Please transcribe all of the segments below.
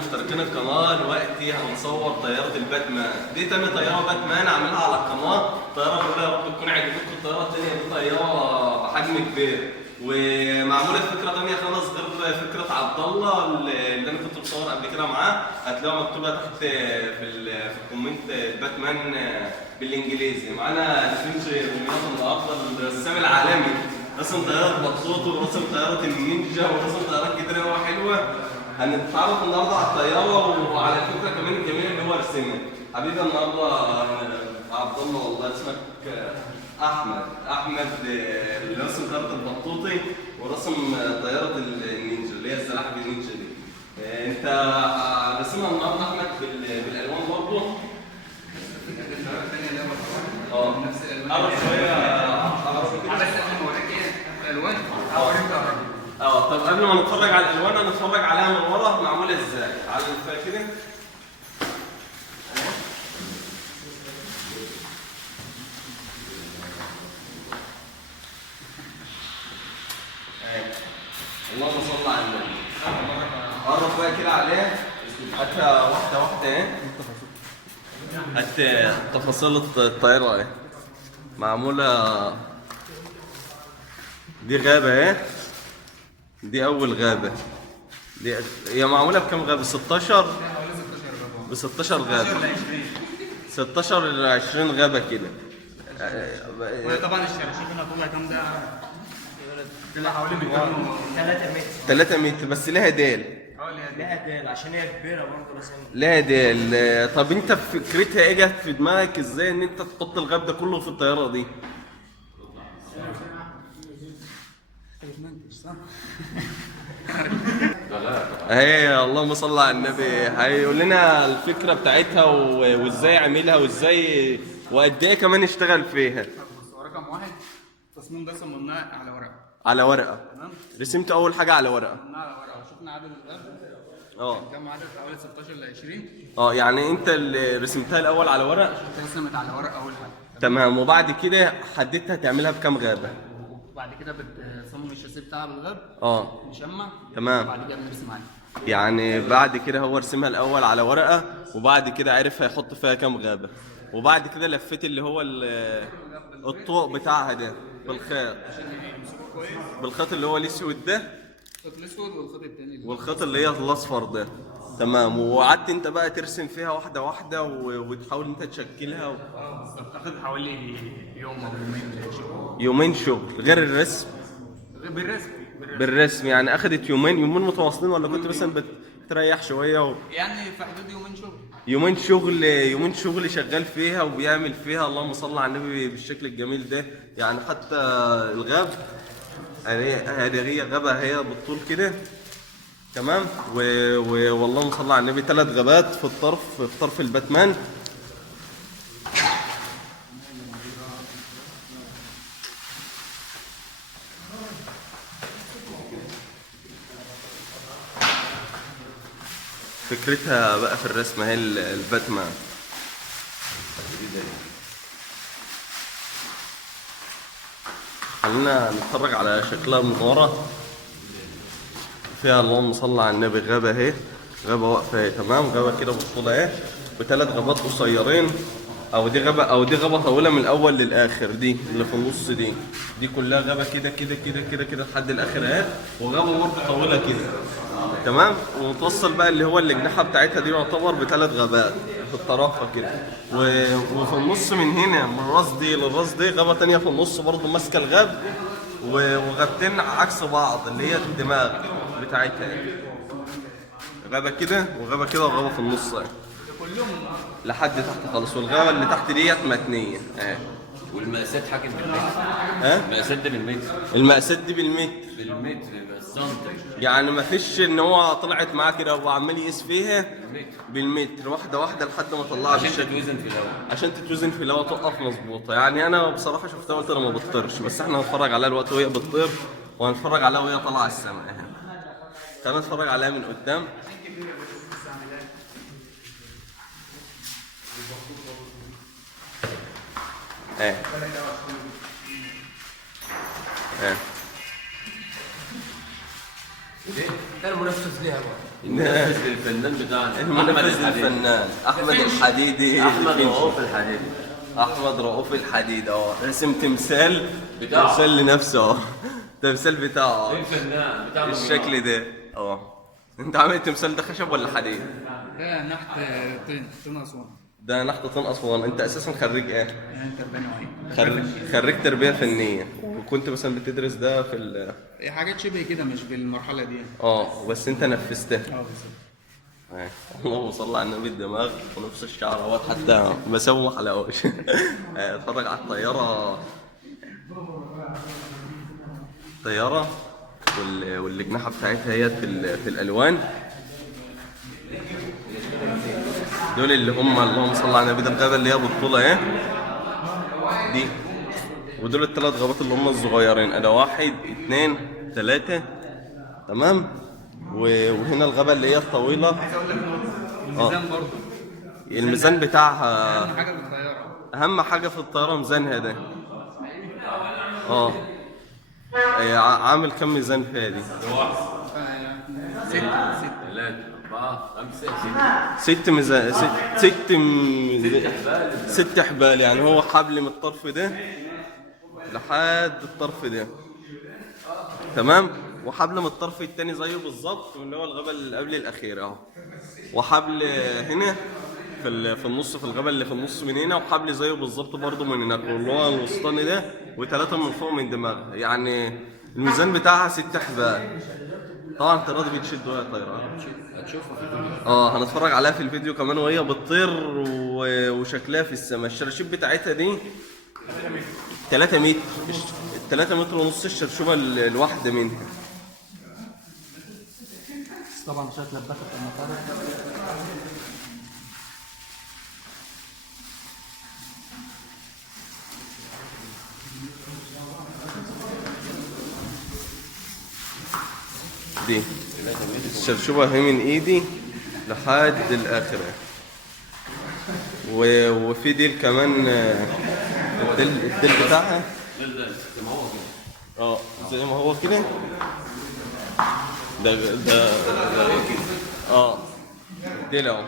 مشتركين القناه دلوقتي هنصور طياره الباتمان. دي تاني طياره باتمان اعملها على القناه. الطياره الاولى يا رب تكون عجبتكم. الطياره الثانيه دي طياره بحجم كبير ومعموله فكره ثانيه خالص غير فكره عبد الله اللي انا كنت مصور قبل كده معاه. هتلاقوها مكتوبه تحت في الكومنت باتمان بالانجليزي. معانا الفنجي النهارده الرسام العالمي، رسم طيارة بطوط ورسم طيارة النينجا ورسم طيارات كتير قوي حلوة. هنتعرف النهارده على الطيارة وعلى الفكرة كمان الجميلة اللي هو رسمها. حبيبي النهارده عبد الله والله اسمك أحمد اللي رسم طيارة البطوطي ورسم طيارة النينجا اللي هي السلاحف النينجا دي. أنت رسمها النهارده أحمد بالألوان برضه؟ نفس الالوان. قرب شوية الالوان. طب قبل ما نتفرج على الالوان هنتفرج عليها من ورا معموله ازاي. على كده اللهم صل على النبي. قرب بقى كده عليه هاتها واحده واحده اهي. هات تفاصيل الطياره اهي معموله. دي غابه اهي. دي أول غابة. دي هي معمولة بكام غابة؟ 16 ب 16 غابة. 16 ل 20 غابة كده. طبعا الشراشيب هنا طولها كام ده؟ طلع حوالي 3 متر. 3 متر بس لها ديل. لها ديل عشان هي كبيرة برضه لازم. لها ديل. طب أنت فكرتها إيه جت في دماغك إزاي إن أنت تحط الغاب ده كله في الطيارة دي؟ اهي اللهم صل على النبي. هيقول لنا الفكره بتاعتها وازاي عملها وازاي وقد ايه كمان اشتغل فيها. رقم 1 التصميم ده صممناه على ورقه. على ورقه. تمام. رسمت اول حاجه على ورقه. صممناه على ورقه وشفنا عدد الغاب. كام عدد؟ حوالي 16 ل 20. يعني انت اللي رسمتها الاول على ورق. رسمت على ورقه اول حاجه. تمام. وبعد كده حددتها تعملها بكام غابه. وبعد كده بتصمم الشاسيه بتاع الغاب. نشمع. تمام. وبعد كده بنرسم عليه. يعني بعد كده هو رسمها الاول على ورقه وبعد كده عرف هيحط فيها كام غابه وبعد كده لفيت اللي هو الطوق بتاعها ده بالخيط. بالخيط اللي هو الاسود ده. الخيط الاسود والخيط التاني والخيط اللي هي الاصفر ده. تمام. وقعدت انت بقى ترسم فيها واحده واحده وتحاول انت تشكلها بالظبط. اخد حوالي يوم او يومين. يومين شغل غير الرسم. بالرسم يعني اخدت يومين متواصلين ولا كنت مثلا بتريح شويه يعني في حدود يومين شغل. يومين شغل شغال فيها وبيعمل فيها. اللهم صل على النبي بالشكل الجميل ده. يعني حتى الغاب يعني هي غابه هي بالطول كده. تمام. واللهم صل على النبي 3 غابات في طرف الباتمان. فكرتها بقى في الرسم هي الباتمان. خلينا نتفرج على شكلها من ورا. فيها اللهم صل على النبي غابة اهي. غابة واقفة اهي. تمام. غابة كده بالطول اهي ب3 غابات قصيرين او دي غابة طويلة من الاول للاخر. دي اللي في النص دي كلها غابة كده كده كده كده كده لحد الاخر اهي. وغابة برضه طويلة كده. تمام. ومتوصل بقى اللي هو الجناحة بتاعتها دي يعتبر ب3 غابات في الطرافة كده. وفي النص من هنا من الراس دي للراس دي غابة تانية في النص برضه ماسكة الغاب. وغابتين عكس بعض اللي هي الدماغ بتاعتها. غابة كده وغابة كده وغابة في النص كلهم لحد تحت خالص. والغابة اللي تحت ديت متنية اهي. والمقاسات حاجه بالمتر. المقاسات ده بالمتر. المقاسات دي بالمتر. بالسنتي. يعني ما فيش ان هو طلعت معاه كده وعمال يقيس فيها بالمتر واحده واحده لحد ما طلعها عشان بالشكل. تتوزن في الاول. عشان تتوزن في الاول توقف مظبوطه. يعني انا بصراحه شفتها قلت انا ما بتطيرش بس احنا هنتفرج عليها الوقت وهي بتطير وهنتفرج عليها وهي طالعه السماء اهي. خلينا نتفرج عليها من قدام. ده المنفذ ليها بقى. المنفذ للفنان بتاعنا المنفذ للفنان احمد الحديدي. احمد رؤوف الحديدي. احمد رؤوف الحديدي رسم تمثال بتاعه. تمثال لنفسه تمثال بتاعه الفنان بتاعنا الشكل ده. انت عامل التمثال ده خشب ولا حديد؟ ده نحت طين اسوان. ده نحت طين اسوان. انت اساسا خريج ايه؟ يعني تربيه نوعيه. خريج تربيه فنيه، وكنت مثلا بتدرس ده في حاجات شبه كده مش بالمرحله دي. بس انت نفذتها. بالظبط. اللهم صل على النبي. الدماغ ونفس الشعر اهوت حتى بسوي ما حلقوش. اتفرج على الطياره والجناحه بتاعتها هي في الالوان دول اللي هم اللهم صل على النبي. ده الغابه اللي هي بالطوله دي، ودول الثلاث غابات اللي هم الصغيرين. انا 1 2 3 تمام. وهنا الغابه اللي هي الطويله. عايز اقول لك الميزان برضه. الميزان بتاعها اهم حاجه في الطياره. اهم حاجه في الطياره ميزانها ده. عامل كم ميزان فيها دي؟ 6 ميزان. 6 حبال. يعني هو حبل من الطرف ده لحد الطرف ده تمام، وحبل من الطرف التاني زيه بالظبط اللي هو الغابه اللي قبل الاخير وحبل هنا في النص في الغابه اللي في النص من هنا، وحبل زيه بالظبط برضه من هناك واللي هو الوسطاني ده، وثلاثه من فوق من دماغها. يعني الميزان بتاعها 6 حبال. طبعا الطياره دي بتشد وهي طايره. هتشوفها في الفيديو. هنتفرج عليها في الفيديو كمان وهي بتطير وشكلها في السماء. الشراشيب بتاعتها دي 3 متر. 3 متر ونص الشرشوبه الواحده منها. طبعا شكل لبخت المطار. دي الشرشوبة هي من ايدي لحد الاخر. وفي ديل كمان. الديل بتاعها زي ما هو كده. زي ما هو كده. ده الديل اهو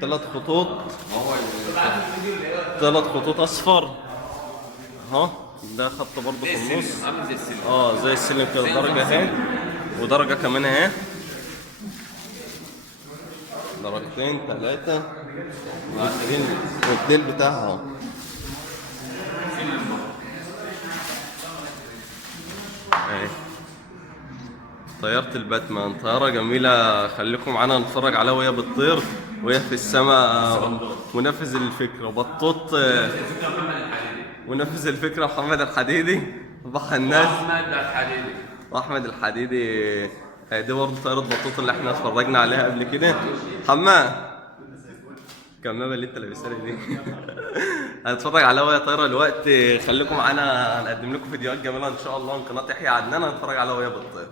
3 خطوط. 3 خطوط اصفر. ده خط برضه في النص. عامل زي السلم. زي السلم كده. درجة اهي ودرجة كمان اهي. درجتين 3. والديل بتاعها اهي. طيارة الباتمان طيارة جميلة. خليكم معانا نتفرج عليها وهي بتطير وهي في السماء. ونفذ الفكرة بطوط. ونفذ الفكرة محمد الحديدي. بحر الناس واحمد الحديدي. دي برضه طيارة بطوط اللي احنا اتفرجنا عليها قبل كده. حمام الكمامة اللي انت لابسها دي. هنتفرج عليها وهي طايرة الوقت. خليكم معانا هنقدم لكم فيديوهات جميلة ان شاء الله من قناة يحيى عدنان. هنتفرج عليها وهي بتطير.